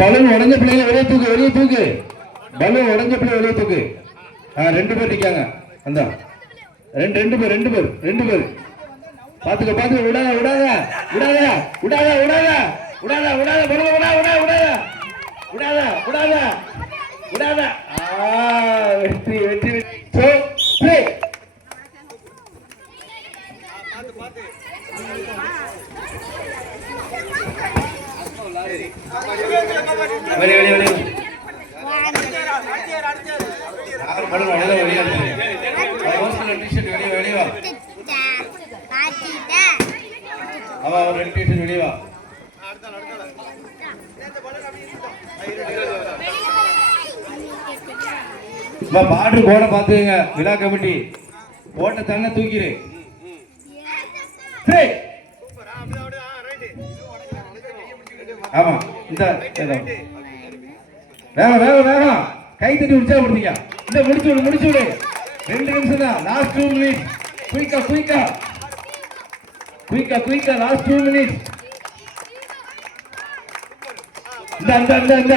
Balloon உடஞ்ச பிள்ளைங்க வெளியே தூக்கு, வெளியே தூக்கு. பலூன் உடஞ்ச பிள்ளை வெளியே தூக்கு. 2 பேர் நிக்காங்க. அந்த ரெண்டு பேர் பாத்துக்க பாத்துக்க. விடாத விடாத விடாத விடாத விடாத விடாத விடாத விடாத விடாத விடாத விடாத விடாத. வெற்றி வெற்றி. வெளியே வெளியே வெளியே பாட்டு கோட பாத்துங்க. விழா கமிட்டி போட்ட தண்ண தூக்கிடு. ஆமா இந்த வேகம் வேகம் வேகம் கை தட்டி உற்சாகப்படுத்திங்க. இந்த முடிச்சு விடு 2 நிமிஷம் தான். Last 2 minutes. குயிக்கா லாஸ்ட் 2 மினிட்ஸ். இந்த